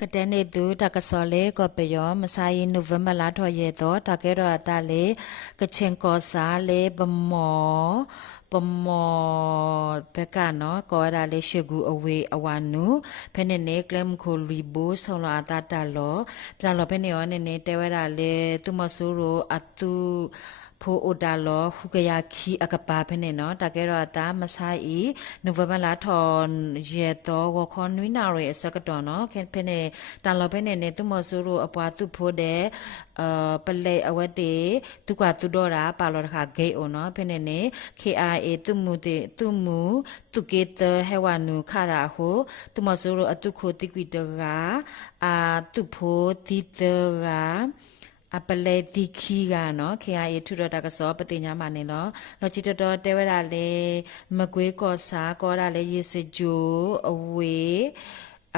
ကတဲ့နေသူတကစောလေကပယောမဆိုင်နိုဝင်ဘာလာထော်ရဲတော့တကဲတော့အတလေကချင်ကောစာလေပမောဘကနော်ကောရလေရှေကူအဝေးအဝနုဖဲနေနေကလမ်ခိုလီဘိုဆောလာတာတလောပြလောဖဲနေရောနေနေတဲဝရလေသူမဆူရောအတူဖိုအိုဒါလောခုကရခီအကပါဖနေနော်တကယ်တော့တာမဆိုင်နိုဝင်ဘာလာထွန်ရဲတော့ဝခွန်နွိနာရဲစကတော်နော်ခဲဖနေတန်လောဖနေနေသူမဆူရောအပွားသူဖိုတဲ့ပလေအဝတ်တေသူကသူတော့တာပါလောတခါဂိတ်အောနော်ဖနေနေ KIA သူမူသူကေတဟဲဝနုခရာဟုသူမဆူရောအတုခိုတိကွီတကအာသူဖိုတီတကအပလေတီခီကနော် KIA ထူတော့တကစောပတိညာမနေနော်လောချီတော်တဲဝရလေမကွေးကောစာကောရလေရေစဂျူအဝေ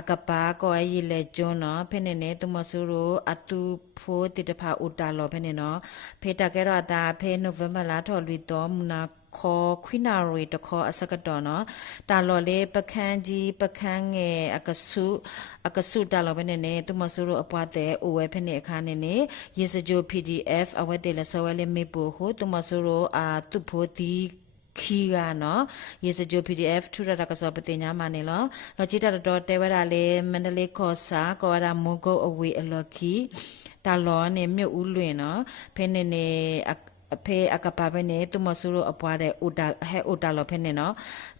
အကပါကောရေလေကျွန်းနော်ဖဲနေနေသူမဆူရောအတူဖိုးတိတဖာဥတာလောဖဲနေနော်ဖေတကဲတော့တာဖဲနိုဝင်ဘာလာထော်လွီတော်မူနာခေါ်ခွိနာရီတခေါ်အစကတော်နော်တာလော်လေပခန်းကြီးပခန်းငယ်အကဆုတာလော်ပဲနေနေသူမဆူရောအပွားတဲ့အိုဝဲဖဲနေအခါနေနေရေစကြို PDF အဝဲတဲ့လဲဆောဝဲလေမေပိုဟိုသူမဆူရောသူဖို့တီခီကနော်ရေစကြို PDF ထူရတာကစောပတင်ညာမနေလောလောချီတာတော်တဲဝရလေမန္တလေးခေါ်စာကောရမုဂုတ်အဝေအလော်ခီတာလော်နေမြို့ဦးလွင်နော်ဖဲနေနေအဖေအကပါပဲနေသူမဆူရောအပွားတဲ့အိုတာလော်ဖဲနေနော်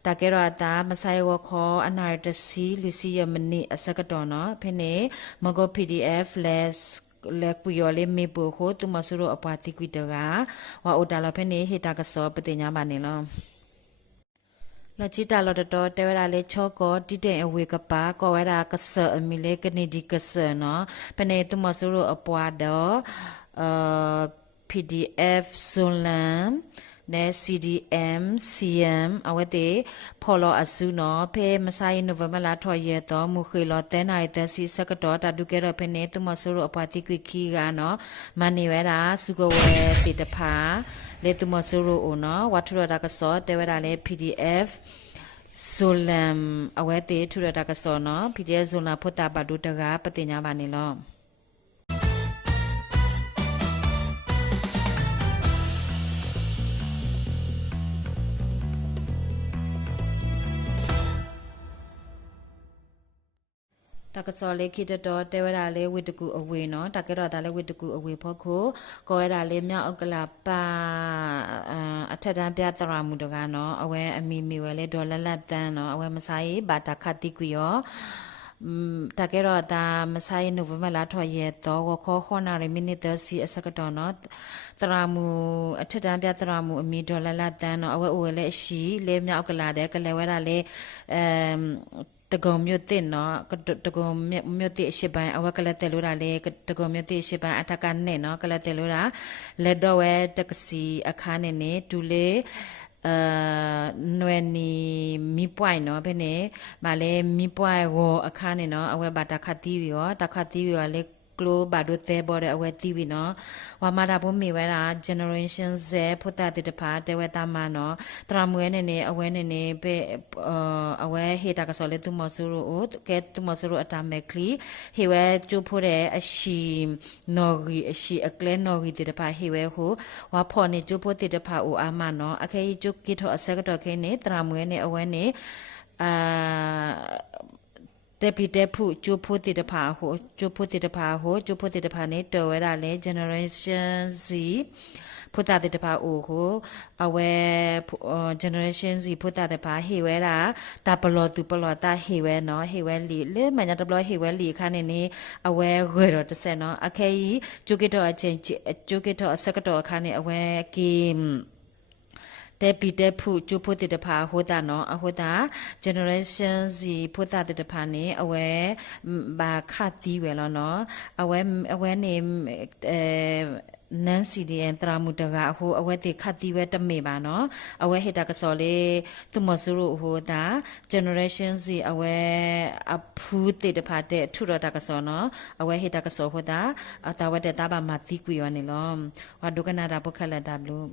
တကယ်တော့တာမဆိုင်ဝခေါ်အနာတစီလူစီယမနီအစကတော်နော်ဖဲနေမဂို PDFလက်ကွော်လေးမေပိုခိုသူမဆူရောအပွားတိကွီတကဝါအိုတာလော်ဖဲနေဟေတာကစောပတင်ညာပါနေလောလချီတာလော်တော်တဲဝရလေချောကောတိတဲ့အဝေကပါကောဝရကဆာအမီလေကနေဒီကဆာနော်ပနေသူမဆူရောအပွားတော့PDF ဇွန်လန်နဲ CDM CM အဝတ်တေဖော်လောအစုနော်ဖဲမဆိုင်နိုဝင်ဘာလာထွာရဲတော့မူခေလောတဲနိုင်တစီစကတော်တာဒုကေရဖဲနေသူမဆူရအပါတိကွခီကနော်မနေဝဲတာစုကဝဲတေတဖာလေသူမဆူရအိုနော်ဝါထရတာကစောတဲဝဲတာလေ PDF ဇိုလမ်အဝဲတေထူရတာကစောနော် PDF ဇိုလမ်ဖတ်တာဘဒုတကပတိညာပါနေလောတကစောလေးခိတတော်တဲဝရလေးဝိတကူအဝေနော်တကယ်တော့ဒါလေးဝိတကူအဝေဖို့ကိုကောရတာလေးမြောက်ဥကလာပါအထက်တန်းပြတရာမှုတကနော်အဝဲအမီမီဝဲလေးဒေါ်လလတ်တန်းနော်အဝဲမဆိုင်ဘာတာခတိကွယောတကယ်တော့ဒါမဆိုင်နိုဝင်ဘာလာထွာရဲတော့ခေါ်ခေါ်နာရီမိနစ်တစီအစကတော်နော်တရာမှုအထက်တန်းပြတရာမှုအမီဒေါ်လလတ်တန်းနော်အဝဲအိုဝဲလေးရှိလေးမြောက်ကလာတဲ့ကလဲဝဲတာလေးတကုံမြို့တင်နော်တကုံမြို့တိရှိပိုင်းအဝကလတဲလို့ရလေတကုံမြို့တိရှိပိုင်းအထက်ကနေနော်ကလတဲလို့ရလက်တော့ဝဲတက္ကစီအခါနေနေဒူလေနွယ်နီမီပွိုင်နော်ဘယ်နေမလဲမီပွိုင်ကိုအခါနေနော်အဝဲဘာတခတိရောတခတိရောလေကလိုဘာဒိုတဲဘော်တဲ့အဝဲတီးပြီနော်ဝါမာတာဘုံမေဝဲတာ generation Z ဖုတ်တာတဖာတဲဝဲတာမနော်တရာမွေးနေနေအဝဲနေနေပဲအဝဲဟေတာကစောလေသူမဆူရိုကဲသူမဆူရိုအတာမက်လီဟေဝဲကျိုးဖို့တဲ့အရှိနော်ဂီအရှိအကလဲနော်ဂီတဖာဟေဝဲဟိုဝါဖော်နေကျိုးဖို့တဖာအိုအာမနော်အခဲကျိုးကီထောအစကတော့ခဲနေတရာမွေးနေအဝဲနေတေပီတေဖူကျိုဖိုတီတဖာဟိုကျိုဖိုတီတဖာနေတော်ဝဲတာလေ generation Z ဖုတာတဖာအိုဟိုအဝဲ generation Z ဖုတာတဖာဟေဝဲတာတပလောသူပလောတာဟေဝဲနော်ဟေဝဲလီလေမညာတပလောဟေဝဲလီခါနေနေအဝဲဂွေတော့တဆက်နော်အခဲကြီးကျိုကေတော့အချင်းကျိုကေတော့အစကတော့ခါနေအဝဲကီတဲပီတဲဖူကျူဖို့တဖာဟိုတာနော်အဟိုတာ generation Z ဖို့တာတဖာနေအဝဲဘာခတိဝဲလောနော်အဝဲနေနန်စီဒီအန်တရာမူတကဟိုအဝဲတေခတိဝဲတမေပါနော်အဝဲဟေတာကစောလေသူမဆူရိုဟိုတာ generation Z အဝဲအဖူးတေတဖာတဲ့ထူရတာကစောနော်အဝဲဟေတာကစောဟိုတာအတာဝဲတဲ့တာဘာမတိကွေရနေလောဝါဒုကနာတာပုခက်လက်တာဘလို့